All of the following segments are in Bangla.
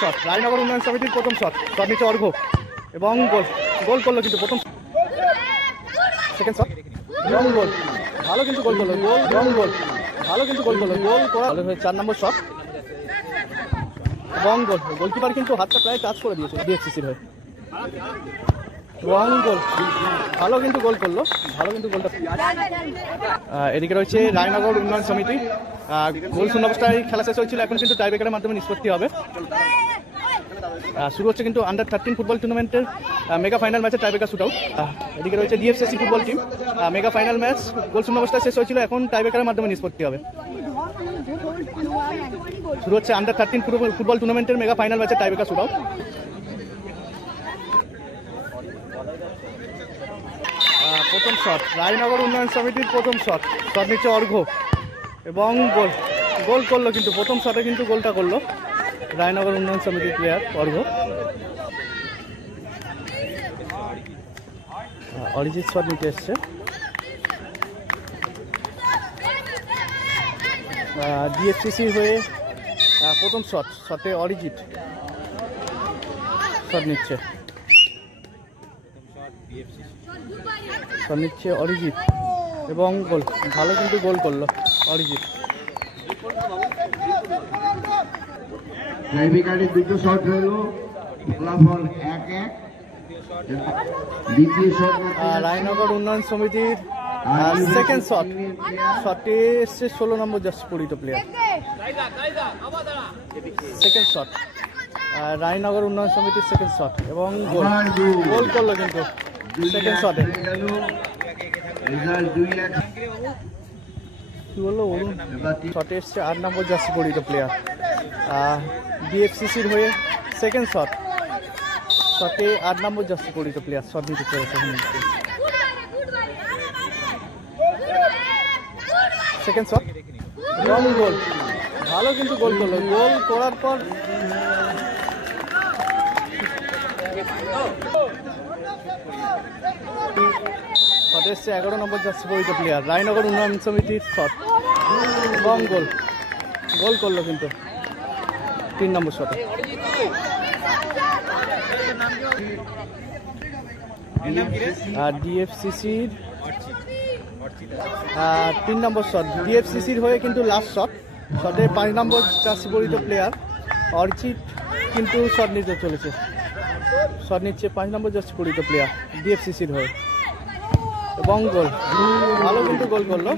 শট রায়নগর উন্নয়ন সমিতির প্রথম শট নিচে অর্ঘ এবং গোল করলো কিন্তু প্রথম সেকেন্ড শট এবং গোল ভালো কিন্তু গোল করলো গোল ভালো কিন্তু গোল করলো গোল করা হয়ে 4 নম্বর শট এবং গোলকিপার কিন্তু হাতটা প্রায় টাচ করে দিয়েছে ডিএফসিসির হয়ে এবং গোল ভালো কিন্তু গোল করলো গোলটা এদিকে রয়েছে রায়নগর উন্নয়ন সমিতি গোল শূন্য অবস্থায় খেলা শেষ হয়েছিল এখন কিন্তু টাইব্রেকারের মাধ্যমে নিষ্পত্তি হবে শুরু হচ্ছে কিন্তু আন্ডার 13 ফুটবল টুর্নামেন্টের মেগা ফাইনাল ম্যাচের টাইব্রেকার শুট আউট এদিকে রয়েছে DFCC football team mega final match goal শূন্য অবস্থায় শেষ হয়েছিল এখন টাইব্রেকারের মাধ্যমে নিষ্পত্তি হবে শুরু হচ্ছে আন্ডার 13 ফুটবল টুর্নামেন্টের মেগা ফাইনাল ম্যাচের টাইব্রেকার শুট আউট প্রথম শট রায়নগর উন্নয়ন সমিতির প্রথম শট নিচে অর্ঘ এবং গোল করলো কিন্তু প্রথম শটে কিন্তু গোলটা করলো রায়নগর উন্নয়ন সমিতির প্লেয়ার অর্ঘ অরিজিৎ শট নিতে এসছে ডিএফসিসি হয়ে প্রথম শটে অরিজিৎ শট নিচ্ছে অরিজিৎ এবং গোল ভালো কিন্তু গোল করলো অরিজিৎ দুটো শট হলো ফলাফল 1-1 দ্বিতীয় শট রায়নগর উন্নয়ন সমিতির সেকেন্ড শটে এসছে 16 নম্বর জার্সি পরিহিত প্লেয়ার সেকেন্ড শট রায়নগর উন্নয়ন সমিতির সেকেন্ড শট এবং গোল করলো কিন্তু সেকেন্ড শটে কি বললো অরুণ শটে এসছে 8 নম্বর জার্সি পরিহিত প্লেয়ার ডিএফসিসির হয়ে সেকেন্ড শটে 8 নম্বর জার্সি পরিহিত প্লেয়ার শট নিতে চলেছে সেকেন্ড শট এবং গোল ভালো কিন্তু গোল করলো গোল করার পর শটে এসছে 11 নম্বর জার্সি পরিহিত প্লেয়ার রায়নগর উন্নয়ন সমিতির শট এবং গোল করলো কিন্তু 3 নম্বর শটে আর ডিএফসিসির 3 নম্বর শট ডিএফসিসির হয়ে কিন্তু লাস্ট শটে 5 নম্বর জার্সি পরিহিত প্লেয়ার অরিজিৎ কিন্তু শট নিতে চলেছে শট নিচ্ছে 5 নম্বর জার্সি পরিহিত প্লেয়ার ডিএফসিসির হয়ে এবং গোল ভালো কিন্তু গোল করলো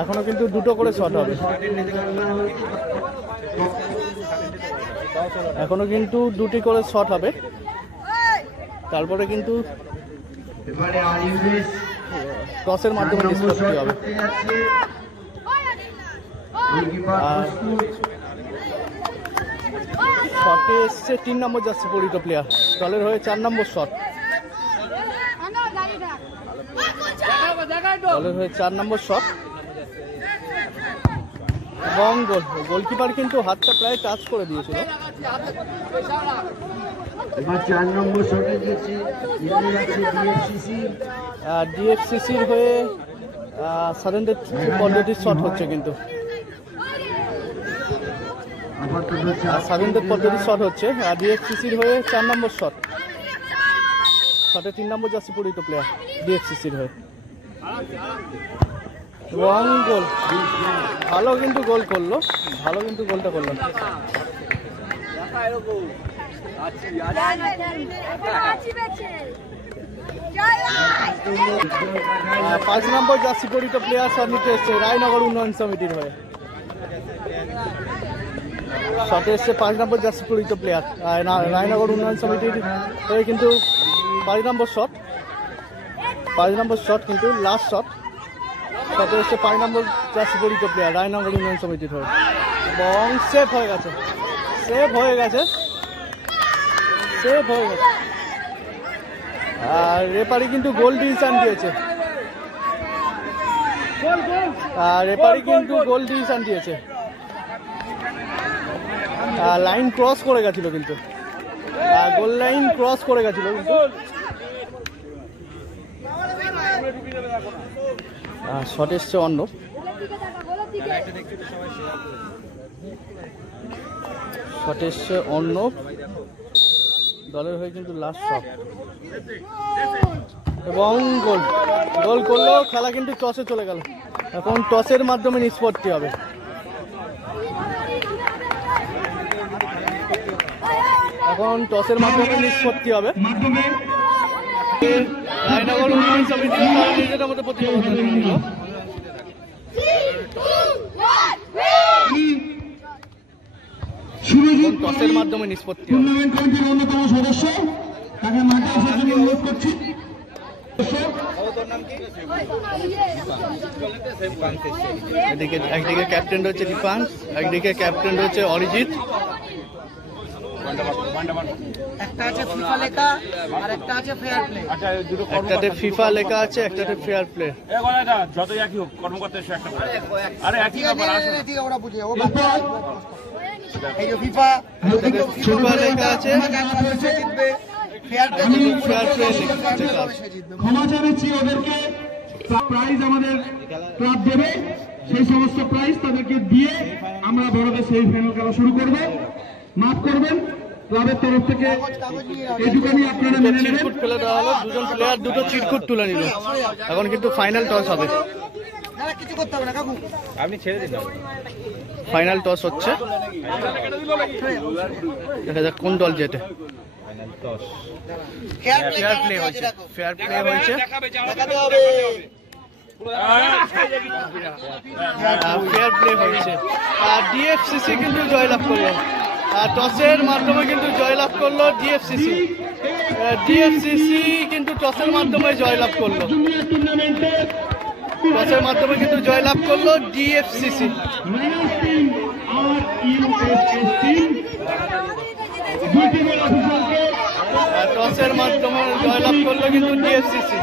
এখনো কিন্তু দুটো করে শট হবে এখনো কিন্তু দুটি করে শট হবে তারপরে কিন্তু টসের মাধ্যমে নিষ্পত্তি হবে শটে এসছে 3 নম্বর জার্সি পরিহিত প্লেয়ার দলের হয়ে 4 নম্বর শট দলের হয়ে 4 নম্বর শট এবং গোলকিপার কিন্তু হাতটা প্রায় টাচ করে দিয়েছিল এবার 4 নম্বর শটে দিয়েছে ডিএফসিসির হয়ে সারেন্দ্র পদ্ধতির শট হচ্ছে কিন্তু সারেন্দ্র পদ্ধতির শট হচ্ছে আর ডিএফসিসির হয়ে 4 নম্বর শটে 3 নম্বর জার্সি পরিহিত প্লেয়ার ডিএফসিসির হয়ে এবং গোল ভালো কিন্তু গোল করলো গোলটা করলো 5 নম্বর জার্সি পরিহিত প্লেয়ার শট নিতে এসছে রায়নগর উন্নয়ন সমিতির হয়ে শটে এসছে 5 নম্বর জার্সি পরিহিত প্লেয়ার রায়নগর উন্নয়ন সমিতির হয়ে কিন্তু 5 নম্বর শট কিন্তু লাস্ট শটে এসছে 5 নম্বর জার্সি পরিহিত প্লেয়ার রায়নগর উন্নয়ন সমিতির হয়ে এবং সেভ হয়ে গেছে আর রেফারি কিন্তু গোল ডিসিশন দিয়েছে লাইন ক্রস করে গেছিল কিন্তু গোল লাইন ক্রস করে গেছিল কিন্তু শট এসছে অন্য শট এসছে অর্ণব, দলের হয়ে কিন্তু লাস্ট শট এবং গোল। গোল করলো, খেলা কিন্তু টসে চলে গেল। এখন টসের মাধ্যমে নিষ্পত্তি হবে। এখন টসের মাধ্যমে নিষ্পত্তি হবে। রায়নগর উন্নয়ন সমিতি নিজেদের মধ্যে প্রতিযোগিতা নিল। টসের মাধ্যমে নিষ্পত্তি হবে। অন্যতম সদস্য তাকে মাঠে আসার জন্য অনুরোধ করছি। একদিকে ক্যাপ্টেন রয়েছে দীপাংশ, একদিকে ক্যাপ্টেন রয়েছে অরিজিৎ। একটাতে ফিফা লেখা আর একটা আছে ফেয়ার প্লে। একটাতে ফিফা লেখা আছে, একটাতে ফেয়ার প্লে। যতই একই হোক কর্মকর্তা এসে একটা আরে একই ব্যাপার আসলে ঠিক ওরা বুঝে ও বাচ্চা এই যে ফিফা ফিফা লেখা আছে, সে জিতবে, ফেয়ার প্লে ফেয়ার প্লে লেখা আছে। ক্ষমা চাইছি, ওদেরকে প্রাইজ আমাদের ক্লাব দেবে, সেই সমস্ত প্রাইজ তাদেরকে দিয়ে আমরা বড়দের সেমিফাইনাল খেলা শুরু করব। মাফ করবেন, ক্লাবের তরফ থেকে এইটুকুনি আপনারা মেনে নেবেন। চিটকুট ফেলে দেওয়া হলো, দুজন প্লেয়ার দুটো চিটকুট তুলে নিল। এখন কিন্তু ফাইনাল টস হবে। কিছু করতে হবে না কাকু, আপনি ছেড়ে দিন। ফাইনাল টস হচ্ছে, দেখা যাক কোন দল জেতে। ফেয়ার প্লে হয়েছে, ফেয়ার প্লে হয়েছে, ফেয়ার প্লে হয়েছে। আর ডিএফসিসি কিন্তু জয়লাভ করলো, টসের মাধ্যমে কিন্তু জয়লাভ করলো ডিএফসিসি। ডিএফসিসি কিন্তু টসের মাধ্যমে জয়লাভ করলো, টসের মাধ্যমে কিন্তু জয়লাভ করলো ডিএফসিসি। টসের মাধ্যমে জয়লাভ করলো কিন্তু ডিএফসিসি।